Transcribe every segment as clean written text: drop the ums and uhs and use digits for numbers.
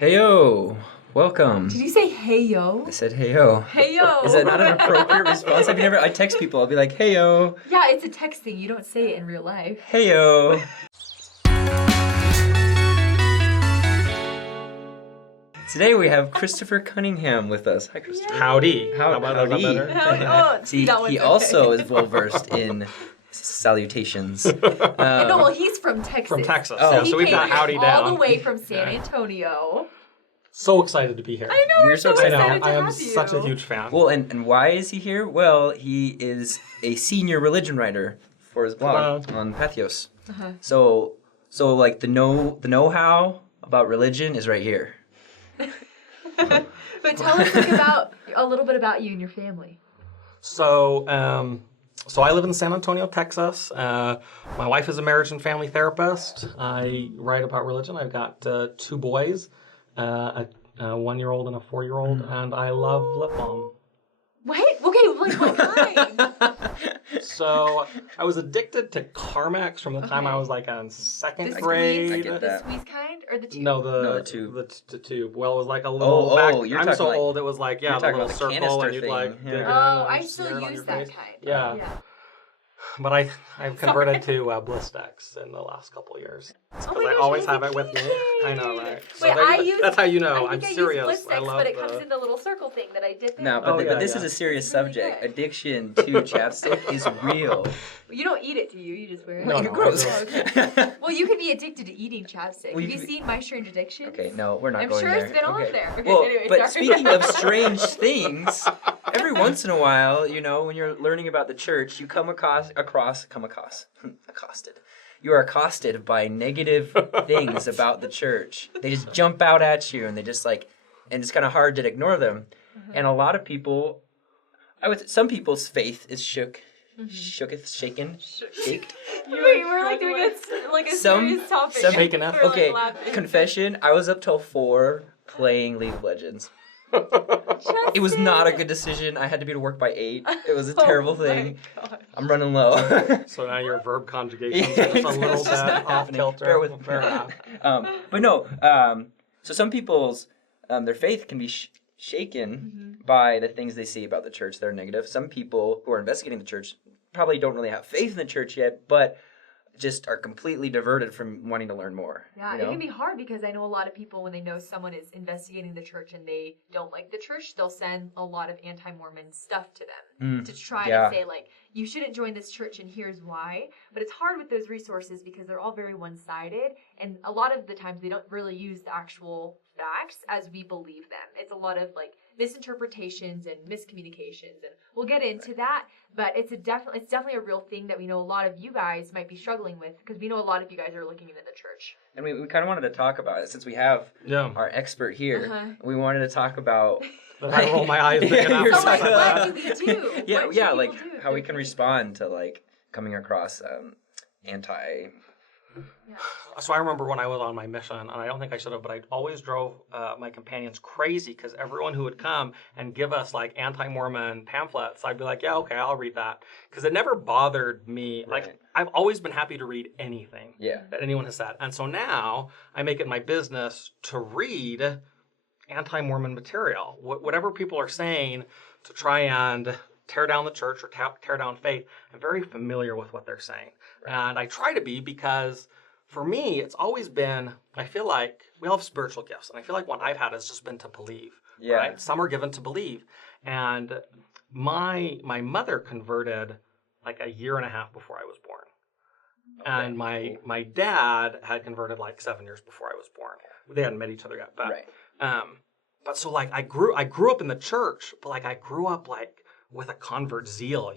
Heyo, welcome. Did you say hey yo? I said heyo. Hey yo. Is that not an appropriate response? Have you never? I text people. I'll be like, heyo. Yeah, it's a text thing. You don't say it in real life. Heyo. Today we have Christopher Cunningham with us. Hi, Christopher. Yeah. Howdy. How Howdy. about that better? See, he also is well versed in salutations. No, well, he's from Texas. From Texas. Oh. Yeah, He so we've came got howdy all down. the way from San Antonio. So excited to be here. I know, we're so excited. excited I to am have you. such a huge fan. Well, and why is he here? Well, he is a senior religion writer for his blog on Patheos. Uh-huh. So like the know-how about religion is right here. But tell us like, a little bit about you and your family. So I live in San Antonio, Texas. My wife is a marriage and family therapist. I write about religion. I've got two boys, a 1-year-old and a 4-year-old, and I love lip balm. What? Okay, like what kind? So I was addicted to Carmex from the time I was like in second The grade. I get The that. squeeze kind or the tube? No, the tube. The tube. Well, it was like a little. you're I'm talking so like- old. It was like you're the talking little about the circle, canister and you'd like thing. dig it in Oh, and I smear still it on use your that face. kind. Yeah. But I've converted to Blistex in the last couple of years Oh because my I gosh, always I have was it a with me. kid. I know, right? Wait, that's how you know. I I'm think serious. I use Blistex, I love but it comes in the little circle thing that I did there. No, but this is a serious It's really subject. good. Addiction to chapstick is real. You don't eat it, do you? You just wear it? No, You're no, gross. Oh, okay. Well, you could be addicted to eating chapstick. Well, Have you you could- seen My Strange Addiction? Okay, no, we're not I'm going sure there. it's been on Okay. there. Okay, Well, anyway, but sorry. speaking of strange things, every once in a while, when you're learning about the church, you come accosted. You are accosted by negative things about the church. They just jump out at you, and they just and it's kind of hard to ignore them. And a lot of people, some people's faith is shaken. Wait, we're like doing a serious topic. Shaken up. We're, like, Okay, laughing. confession, I was up till 4 playing League of Legends. It was not a good decision. I had to be to work by 8. It was a terrible thing. Oh my gosh. I'm running low. So now your verb conjugations Yeah, are just a little it's bit just not off happening. kilter. Bear with me. Fair enough. But no, so some people's, their faith can be shaken by the things they see about the church that are negative. Some people who are investigating the church probably don't really have faith in the church yet, but just are completely diverted from wanting to learn more. Yeah, it can be hard because I know a lot of people, when they know someone is investigating the church and they don't like the church, they'll send a lot of anti-Mormon stuff to them to try to say, like, you shouldn't join this church and here's why. But it's hard with those resources because they're all very one-sided, and a lot of the times they don't really use the actual facts as we believe them. It's a lot of, like, misinterpretations and miscommunications, and we'll get into that. But it's definitely a real thing that we know a lot of you guys might be struggling with, because we know a lot of you guys are looking into the church. And we kind of wanted to talk about it since we have our expert here. We wanted to talk about. But I roll my eyes big enough. You're So, like, talking what about- do we do? Yeah, What yeah, should like people do if how we they're can confused? respond to coming across anti. So I remember when I was on my mission, and I don't think I should have, but I always drove my companions crazy because everyone who would come and give us like anti-Mormon pamphlets, I'd be like, yeah, okay, I'll read that. Because it never bothered me. Right. Like, I've always been happy to read anything that anyone has said. And so now I make it my business to read anti-Mormon material. Whatever people are saying to try and tear down the church or tear down faith, I'm very familiar with what they're saying. Right. And I try to be because for me, it's always been, I feel like we all have spiritual gifts. And I feel like one I've had has just been to believe. Yeah. Right? Some are given to believe. And my mother converted like a year and a half before I was born. Okay. And my dad had converted like 7 years before I was born. They hadn't met each other yet. But, but so like I grew up in the church, but like I grew up like with a convert zeal,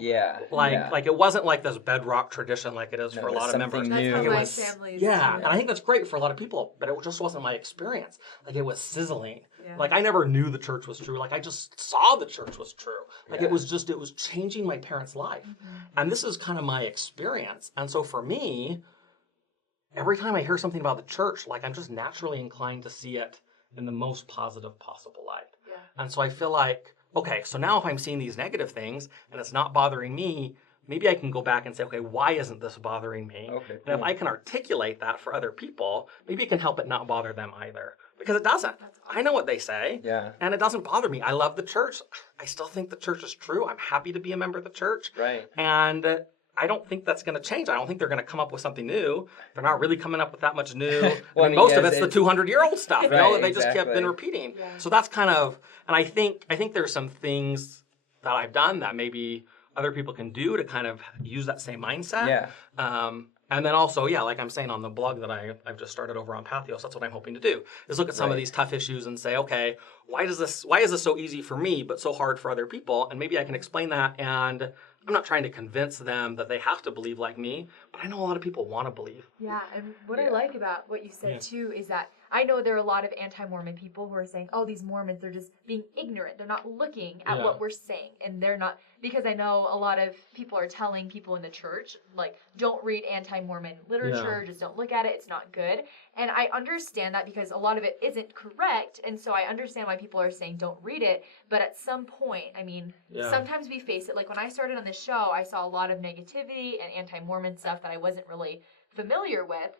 Yeah. Like it wasn't like this bedrock tradition like it is for a lot of members. That's how New. my family is. Yeah, too. and I think that's great for a lot of people, but it just wasn't my experience. Like it was sizzling. Yeah. Like I never knew the church was true. Like I just saw the church was true. Like it was changing my parents' life. And this is kind of my experience. And so for me, every time I hear something about the church, like I'm just naturally inclined to see it in the most positive possible light. Yeah. And so I feel like, okay, so now if I'm seeing these negative things and it's not bothering me, maybe I can go back and say, okay, why isn't this bothering me? Okay, And if I can articulate that for other people, maybe it can help it not bother them either. Because it doesn't. I know what they say. Yeah. And it doesn't bother me. I love the church. I still think the church is true. I'm happy to be a member of the church. Right. And I don't think that's going to change. I don't think they're going to come up with something new. They're not really coming up with that much new. Well, most of it's the 200-year-old stuff, right, that they just exactly. kept been repeating. Yeah. So that's kind of, and I think there's some things that I've done that maybe other people can do to kind of use that same mindset. Yeah. And then also, like I'm saying on the blog that I've just started over on Pathos, that's what I'm hoping to do, is look at some of these tough issues and say, okay, why is this so easy for me but so hard for other people? And maybe I can explain that, and I'm not trying to convince them that they have to believe like me, but I know a lot of people want to believe. Yeah, and what I like about what you said too is that I know there are a lot of anti-Mormon people who are saying, oh, these Mormons, they're just being ignorant. They're not looking at what we're saying. And they're not, because I know a lot of people are telling people in the church, like, don't read anti-Mormon literature, just don't look at it, it's not good. And I understand that because a lot of it isn't correct. And so I understand why people are saying don't read it. But at some point, I mean, sometimes we face it. Like when I started on this show, I saw a lot of negativity and anti-Mormon stuff that I wasn't really familiar with.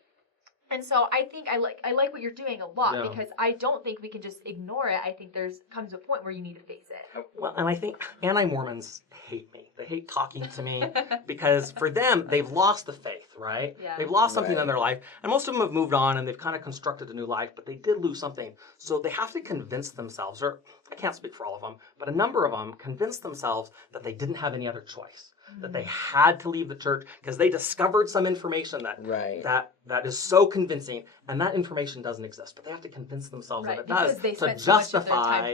And so I think I like what you're doing a lot because I don't think we can just ignore it. I think comes a point where you need to face it. Well, and I think anti-Mormons hate me. They hate talking to me because for them, they've lost the faith, right? Yeah. They've lost something in their life. And most of them have moved on and they've kind of constructed a new life, but they did lose something. So they have to convince themselves, or I can't speak for all of them, but a number of them convinced themselves that they didn't have any other choice. That they had to leave the church because they discovered some information that is so convincing, and that information doesn't exist. But they have to convince themselves that it does to justify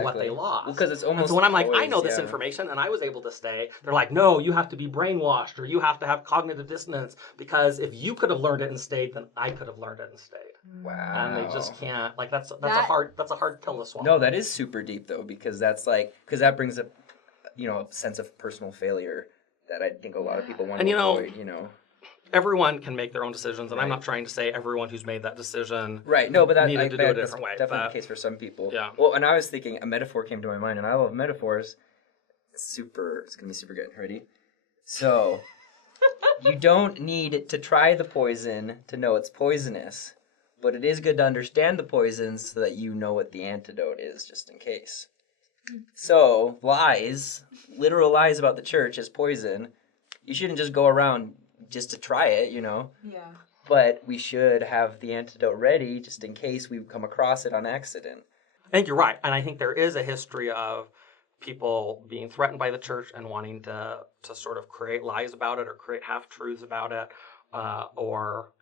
what they lost. Well, because it's almost. And so when I'm like, I know this information, and I was able to stay, they're like, no, you have to be brainwashed, or you have to have cognitive dissonance, because if you could have learned it and stayed, then I could have learned it and stayed. Wow. And they just can't. Like that's a hard pill to swallow. No, that is super deep though, because that brings up, a sense of personal failure that I think a lot of people want to avoid, Everyone can make their own decisions, and I'm not trying to say everyone who's made that decision no, but needed to do it a different way. Definitely the case for some people. Yeah. Well, and I was thinking a metaphor came to my mind, and I love metaphors. It's going to be super good. Ready? So, you don't need to try the poison to know it's poisonous, but it is good to understand the poison so that you know what the antidote is, just in case. So, literal lies about the church as poison, you shouldn't just go around just to try it, Yeah. But we should have the antidote ready just in case we come across it on accident. I think you're right. And I think there is a history of people being threatened by the church and wanting to sort of create lies about it or create half-truths about it or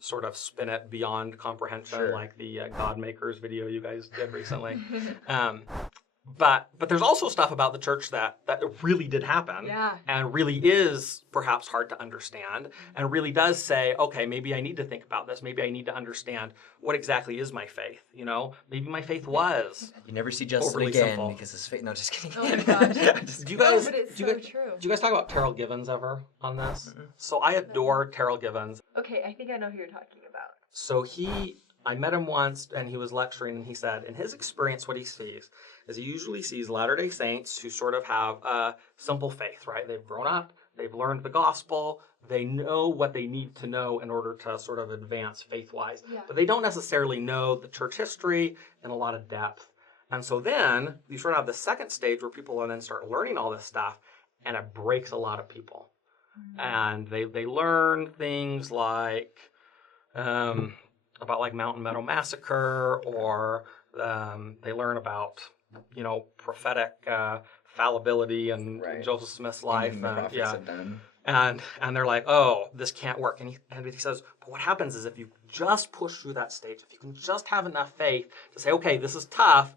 sort of spin it beyond comprehension, like the God Makers video you guys did recently. But there's also stuff about the church that really did happen and really is perhaps hard to understand and really does say, okay, maybe I need to think about this. Maybe I need to understand what exactly is my faith. Maybe my faith was you never see Justin again simple. Because his faith. No, just kidding. Oh my gosh. Do you guys? But it's do so you, true. Do you guys talk about Terrell Givens ever on this? Mm-hmm. So I adore Terrell Givens. Okay, I think I know who you're talking about. So I met him once, and he was lecturing, and he said, in his experience, what he sees is he usually sees Latter-day Saints who sort of have a simple faith, right? They've grown up, they've learned the gospel, they know what they need to know in order to sort of advance faith-wise. Yeah. But they don't necessarily know the church history in a lot of depth. And so then you sort of have the second stage where people then start learning all this stuff, and it breaks a lot of people. Mm-hmm. And they learn things like... about like Mountain Meadow Massacre, or they learn about, prophetic fallibility and Joseph Smith's life. And they're like, oh, this can't work. And he says, but what happens is if you just push through that stage, if you can just have enough faith to say, okay, this is tough,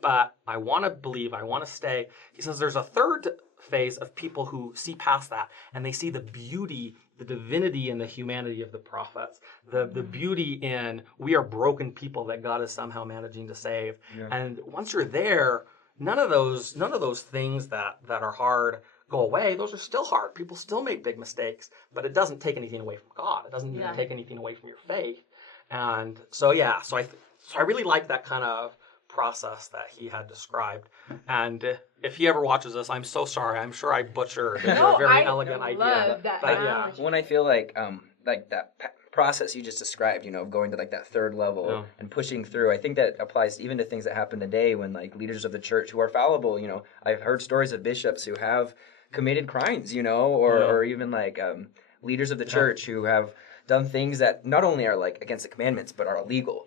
but I want to believe, I want to stay. He says there's a third phase of people who see past that, and they see the beauty, the divinity, and the humanity of the prophets, the beauty in we are broken people that God is somehow managing to save. Yeah. And once you're there, none of those things that are hard go away. Those are still hard. People still make big mistakes, but it doesn't take anything away from God. It doesn't even take anything away from your faith. And so I really like that kind of process that he had described. And if he ever watches this, I'm so sorry. I'm sure I butchered a very elegant idea. That when I feel like that process you just described, of going to like that third level and pushing through. I think that applies even to things that happen today when like leaders of the church who are fallible, I've heard stories of bishops who have committed crimes, or even like leaders of the church who have done things that not only are like against the commandments but are illegal,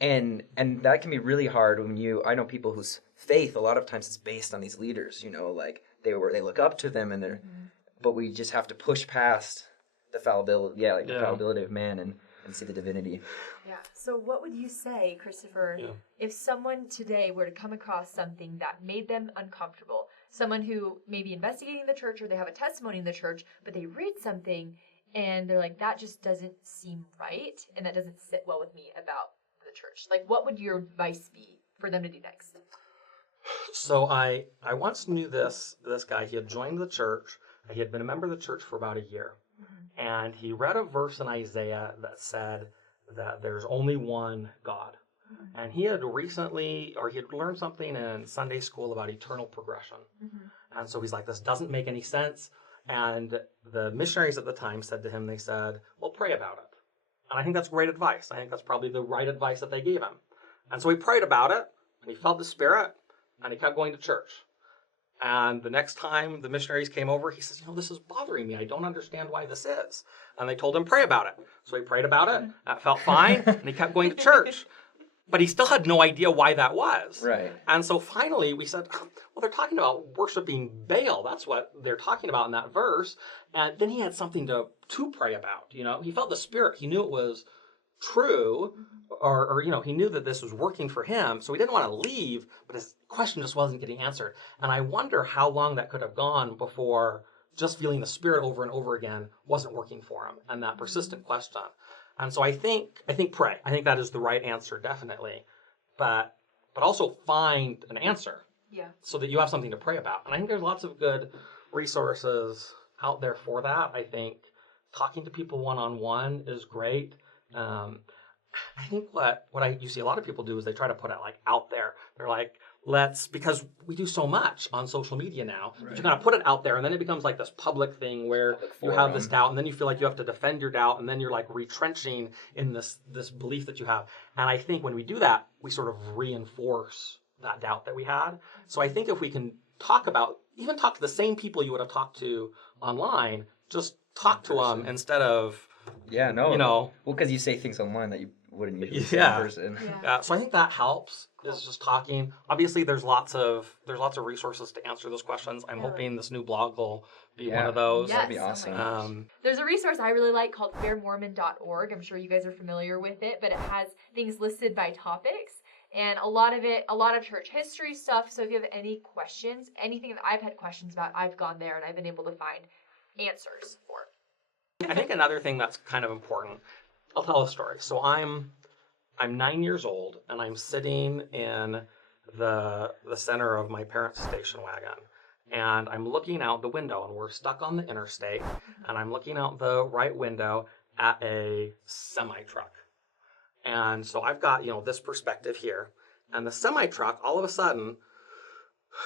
and that can be really hard when I know people whose faith a lot of times is based on these leaders, like they look up to them, and but we just have to push past the fallibility, the fallibility of man and see the divinity. Yeah. So what would you say, Christopher, if someone today were to come across something that made them uncomfortable, someone who may be investigating the church or they have a testimony in the church, but they read something and they're like, that just doesn't seem right and that doesn't sit well with me about the church? Like, what would your advice be for them to do next? So I once knew this guy. He had joined the church. He had been a member of the church for about a year. And he read a verse in Isaiah that said that there's only one God. And he had learned something in Sunday school about eternal progression. And so he's like, this doesn't make any sense. And the missionaries at the time said to him, they said, well, pray about it. And I think that's great advice. I think that's probably the right advice that they gave him. And so he prayed about it, and he felt the Spirit, and he kept going to church. And the next time the missionaries came over, he says, this is bothering me. I don't understand why this is. And they told him, pray about it. So he prayed about it. That felt fine. And he kept going to church. But he still had no idea why that was. Right. And so finally we said, well, they're talking about worshiping Baal. That's what they're talking about in that verse. And then he had something to pray about. He felt the Spirit. He knew it was true, or he knew that this was working for him, so he didn't want to leave, but his question just wasn't getting answered. And I wonder how long that could have gone before just feeling the Spirit over and over again wasn't working for him, and that persistent question. And so I think pray. I think that is the right answer, definitely. But also find an answer. Yeah. So that you have something to pray about. And I think there's lots of good resources out there for that. I think talking to people one-on-one is great. I think what you see a lot of people do is they try to put it like out there. They're like, because we do so much on social media now, but you gotta put it out there, and then it becomes like this public thing where you have this doubt, and then you feel like you have to defend your doubt, and then you're like retrenching in this belief that you have. And I think when we do that, we sort of reinforce that doubt that we had. So I think if we can talk to the same people you would have talked to online, just talk to them instead of well, because you say things online that you wouldn't usually say in person. So I think that helps, is just talking. Obviously, there's lots of resources to answer those questions. I'm hoping this new blog will be one of those. Yes. That'd be awesome. There's a resource I really like called fairmormon.org. I'm sure you guys are familiar with it, but it has things listed by topics. And a lot of church history stuff. So if you have any questions, anything that I've had questions about, I've gone there and I've been able to find answers for. I think another thing that's kind of important, I'll tell a story. So I'm 9 years old, and I'm sitting in the center of my parents' station wagon, and I'm looking out the window, and we're stuck on the interstate, and I'm looking out the right window at a semi-truck. And so I've got, this perspective here, and the semi-truck all of a sudden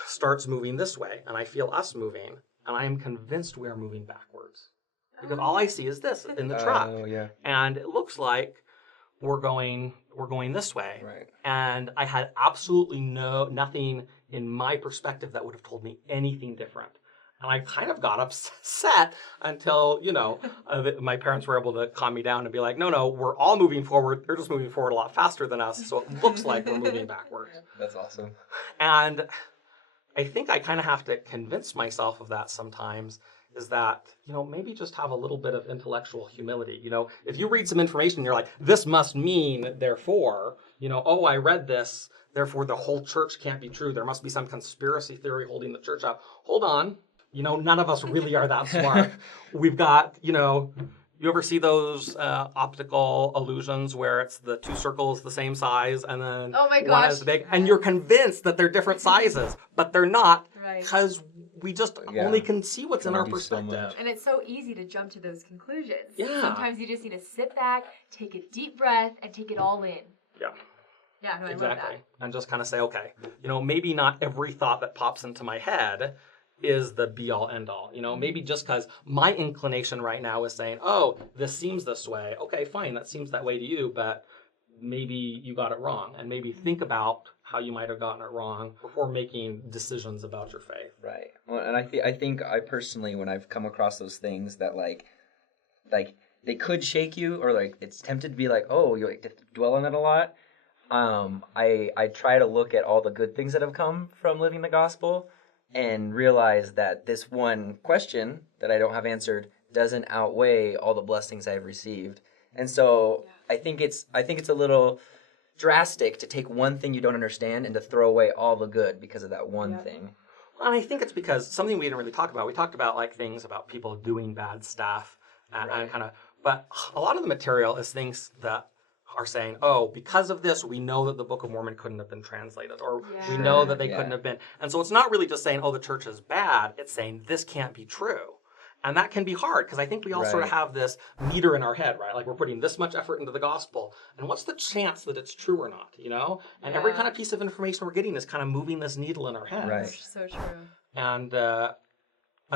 starts moving this way, and I feel us moving, and I am convinced we are moving backwards. Because all I see is this in the truck. And it looks like we're going this way. Right. And I had absolutely nothing in my perspective that would have told me anything different. And I kind of got upset until, my parents were able to calm me down and be like, no, we're all moving forward. They're just moving forward a lot faster than us. So it looks like we're moving backwards. That's awesome. And I think I kind of have to convince myself of that sometimes, is that, maybe just have a little bit of intellectual humility. If you read some information and you're like, this must mean, therefore, I read this, therefore the whole church can't be true. There must be some conspiracy theory holding the church up. Hold on. None of us really are that smart. We've got, you ever see those optical illusions where it's the two circles the same size and then one is big, and you're convinced that they're different sizes, but they're not, because we just only can see what's in our perspective. And it's so easy to jump to those conclusions. Yeah. Sometimes you just need to sit back, take a deep breath, and take it all in. Yeah. Yeah, no, I exactly. love that. And just kind of say, okay, maybe not every thought that pops into my head is the be-all, end-all. You know, maybe just because my inclination right now is saying, oh, this seems this way. Okay, fine, that seems that way to you, but maybe you got it wrong. And maybe think about how you might have gotten it wrong before making decisions about your faith. Right. Well, and I think I personally, when I've come across those things that like they could shake you, or like it's tempted to be like, oh, you like to dwell on it a lot. I try to look at all the good things that have come from living the gospel and realize that this one question that I don't have answered doesn't outweigh all the blessings I've received. And so I think it's a little drastic to take one thing you don't understand and to throw away all the good because of that one thing. And I think it's because something we didn't really talk about. We talked about like things about people doing bad stuff and kind of, but a lot of the material is things that are saying, oh, because of this, we know that the Book of Mormon couldn't have been translated, or we know that they couldn't have been. And so it's not really just saying, oh, the church is bad. It's saying this can't be true. And that can be hard because I think we all sort of have this meter in our head, right? Like we're putting this much effort into the gospel. And what's the chance that it's true or not, you know? And every kind of piece of information we're getting is kind of moving this needle in our head. Right. That's so true. And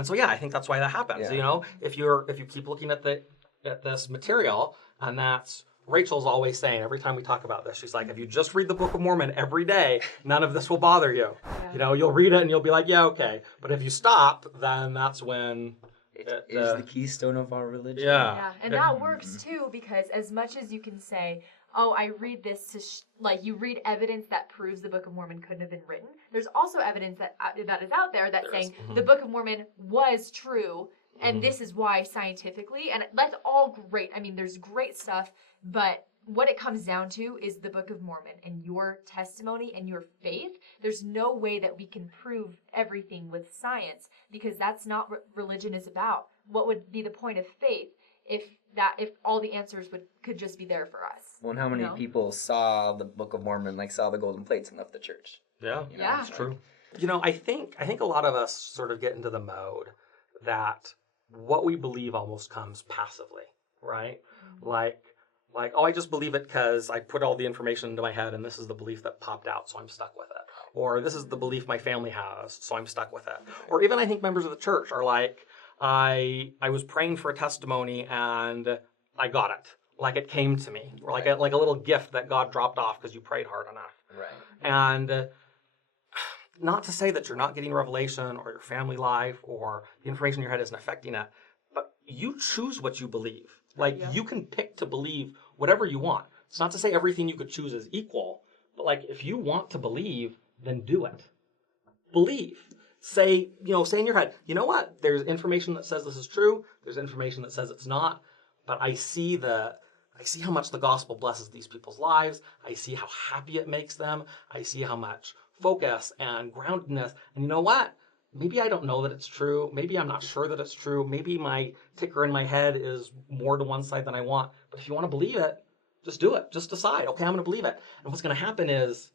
so, yeah, I think that's why that happens. You know, if you keep looking at this material, and that's Rachel's always saying every time we talk about this, she's like, if you just read the Book of Mormon every day, none of this will bother you. You know, you'll read it and you'll be like, yeah, okay. But if you stop, then that's when it is the keystone of our religion. Yeah, and that works too, because as much as you can say, oh, I read this to like you read evidence that proves the Book of Mormon couldn't have been written. There's also evidence that is out there that's saying the Book of Mormon was true, and this is why scientifically, and that's all great. I mean, there's great stuff, but what it comes down to is the Book of Mormon and your testimony and your faith. There's no way that we can prove everything with science, because that's not what religion is about. What would be the point of faith if all the answers could just be there for us? Well, and how many people saw the Book of Mormon, like saw the golden plates and left the church? Yeah, it's true. You know, I think a lot of us sort of get into the mode that what we believe almost comes passively, right? Like, oh, I just believe it because I put all the information into my head and this is the belief that popped out, so I'm stuck with it. Or this is the belief my family has, so I'm stuck with it. Or even I think members of the church are like, I was praying for a testimony and I got it. Like it came to me. Or like a little gift that God dropped off because you prayed hard enough. Right. And not to say that you're not getting revelation or your family life or the information in your head isn't affecting it, but you choose what you believe. Like you can pick to believe whatever you want. It's not to say everything you could choose is equal, but like if you want to believe, then do it. Believe. Say in your head, you know what? There's information that says this is true. There's information that says it's not. But I see how much the gospel blesses these people's lives. I see how happy it makes them. I see how much focus and groundedness. And you know what? Maybe I don't know that it's true. Maybe I'm not sure that it's true. Maybe my ticker in my head is more to one side than I want. But if you want to believe it, just do it. Just decide, okay, I'm going to believe it. And what's going to happen is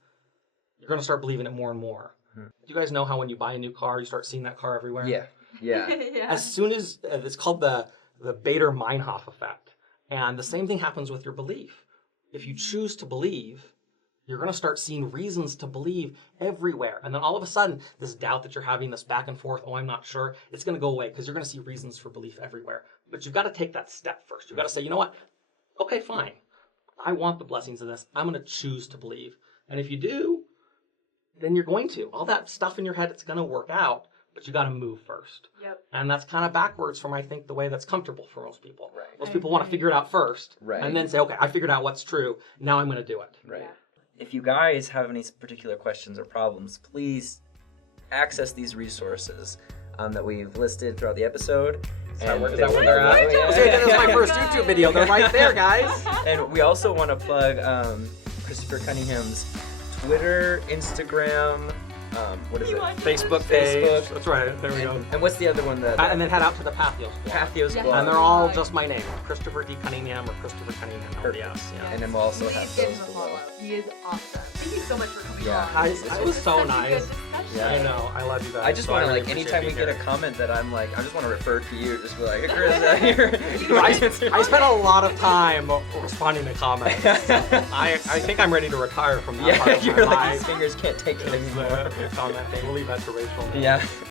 you're going to start believing it more and more. Do you guys know how when you buy a new car, you start seeing that car everywhere? Yeah. As soon as, it's called the Bader-Meinhof effect. And the same thing happens with your belief. If you choose to believe, you're going to start seeing reasons to believe everywhere. And then all of a sudden, this doubt that you're having, this back and forth, oh, I'm not sure, it's going to go away because you're going to see reasons for belief everywhere. But you've got to take that step first. You've got to say, you know what? Okay, fine. I want the blessings of this. I'm going to choose to believe. And if you do, then you're going to. All that stuff in your head, it's going to work out, but you got to move first. Yep. And that's kind of backwards from, I think, the way that's comfortable for most people. Right. Most people want to figure it out first, and then say, okay, I figured out what's true. Now I'm going to do it. Right. Yeah. If you guys have any particular questions or problems, please access these resources that we've listed throughout the episode. Is that where they're at? This is my first YouTube video. They're right there, guys. And we also want to plug Christopher Cunningham's Twitter, Instagram, what is it? Facebook page. That's right. There we go. And what's the other one? And then head out to the Patheos blog. Patheos blog. And they're all just my name, Christopher D. Cunningham or Christopher Cunningham. Yes. And then we'll also have give him a follow. He is awesome. Thank you so much for coming on. It was so nice. Yeah. I know. I love you guys. I just want to, like, anytime we get a comment that I'm like, I just want to refer to you. Just be like, hey, Chris, here. I spent a lot of time responding to comments. I think I'm ready to retire from that part of my you're like, life. these fingers can't take it anymore. Comment thing. We'll leave that to Rachel. Yeah.